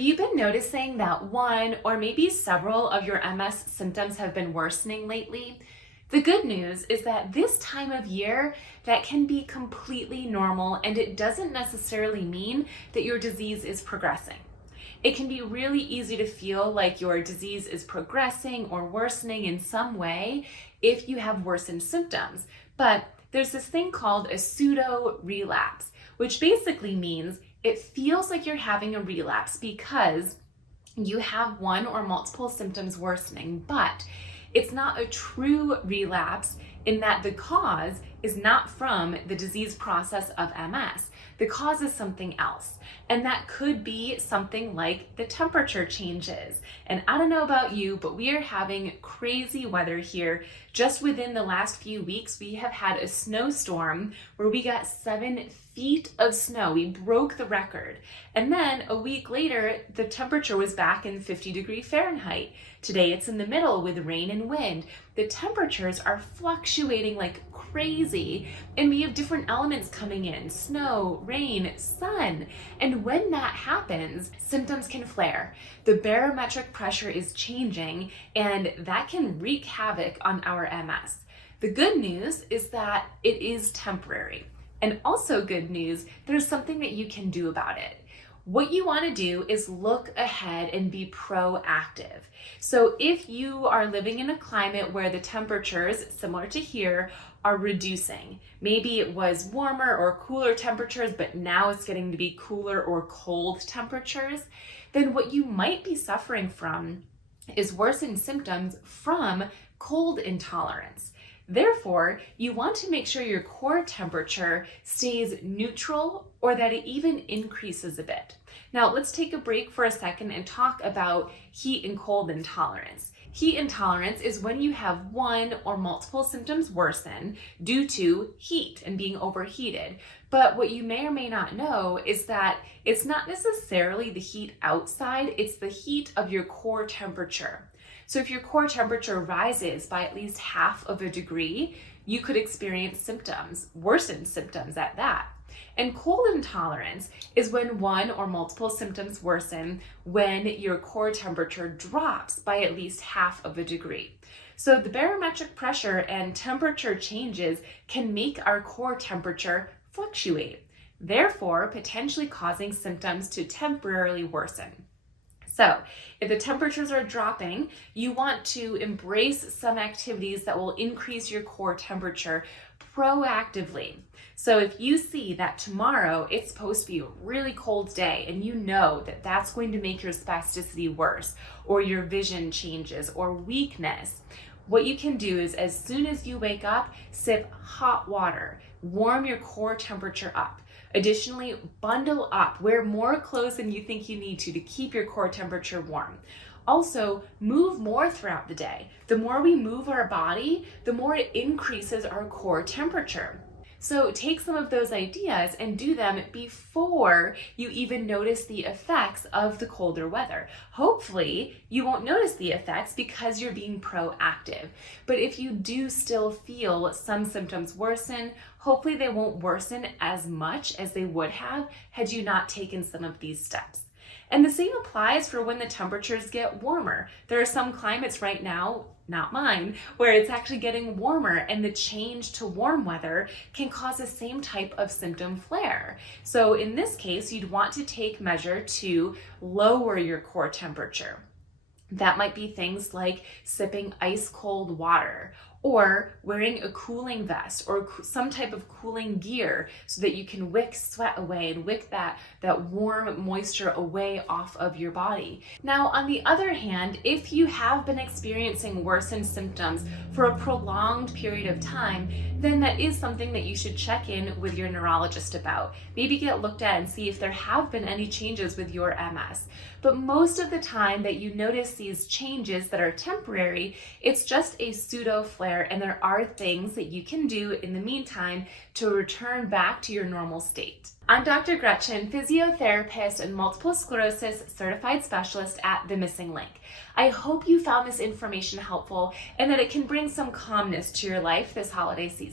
Have you been noticing that one or maybe several of your MS symptoms have been worsening lately? The good news is that this time of year, that can be completely normal, and it doesn't necessarily mean that your disease is progressing. It can be really easy to feel like your disease is progressing or worsening in some way if you have worsened symptoms. But there's this thing called a pseudo relapse, which basically means it feels like you're having a relapse because you have one or multiple symptoms worsening, but it's not a true relapse in that the cause is not from the disease process of MS. The cause is something else. And that could be something like the temperature changes. And I don't know about you, but we are having crazy weather here. Just within the last few weeks, we have had a snowstorm where we got 7 feet of snow. We broke the record. And then a week later, the temperature was back in 50-degree Fahrenheit. Today it's in the middle with rain and wind. The temperatures are fluctuating like crazy, and we have different elements coming in: snow, rain, sun. And when that happens, symptoms can flare. The barometric pressure is changing, and that can wreak havoc on our MS. The good news is that it is temporary. And also good news, there's something that you can do about it. What you want to do is look ahead and be proactive. So if you are living in a climate where the temperatures, similar to here, are reducing, maybe it was warmer or cooler temperatures, but now it's getting to be cooler or cold temperatures, then what you might be suffering from is worsened symptoms from cold intolerance. Therefore, you want to make sure your core temperature stays neutral or that it even increases a bit. Now, let's take a break for a second and talk about heat and cold intolerance. Heat intolerance is when you have one or multiple symptoms worsen due to heat and being overheated. But what you may or may not know is that it's not necessarily the heat outside, it's the heat of your core temperature. So if your core temperature rises by at least half of a degree, you could experience symptoms, worsened symptoms at that. And cold intolerance is when one or multiple symptoms worsen when your core temperature drops by at least half of a degree. So the barometric pressure and temperature changes can make our core temperature fluctuate, therefore potentially causing symptoms to temporarily worsen. So if the temperatures are dropping, you want to embrace some activities that will increase your core temperature proactively. So if you see that tomorrow it's supposed to be a really cold day and you know that that's going to make your spasticity worse or your vision changes or weakness, what you can do is as soon as you wake up, sip hot water, warm your core temperature up. Additionally, bundle up, wear more clothes than you think you need to keep your core temperature warm. Also, move more throughout the day. The more we move our body, the more it increases our core temperature. So take some of those ideas and do them before you even notice the effects of the colder weather. Hopefully, you won't notice the effects because you're being proactive. But if you do still feel some symptoms worsen, hopefully they won't worsen as much as they would have had you not taken some of these steps. And the same applies for when the temperatures get warmer. There are some climates right now, not mine, where it's actually getting warmer, and the change to warm weather can cause the same type of symptom flare. So in this case, you'd want to take measure to lower your core temperature. That might be things like sipping ice cold water or wearing a cooling vest or some type of cooling gear so that you can wick sweat away and wick that warm moisture away off of your body. Now, on the other hand, if you have been experiencing worsened symptoms for a prolonged period of time, then that is something that you should check in with your neurologist about. Maybe get looked at and see if there have been any changes with your MS. But most of the time that you notice these changes that are temporary, it's just a pseudo flare, and there are things that you can do in the meantime to return back to your normal state. I'm Dr. Gretchen, physiotherapist and multiple sclerosis certified specialist at The Missing Link. I hope you found this information helpful and that it can bring some calmness to your life this holiday season.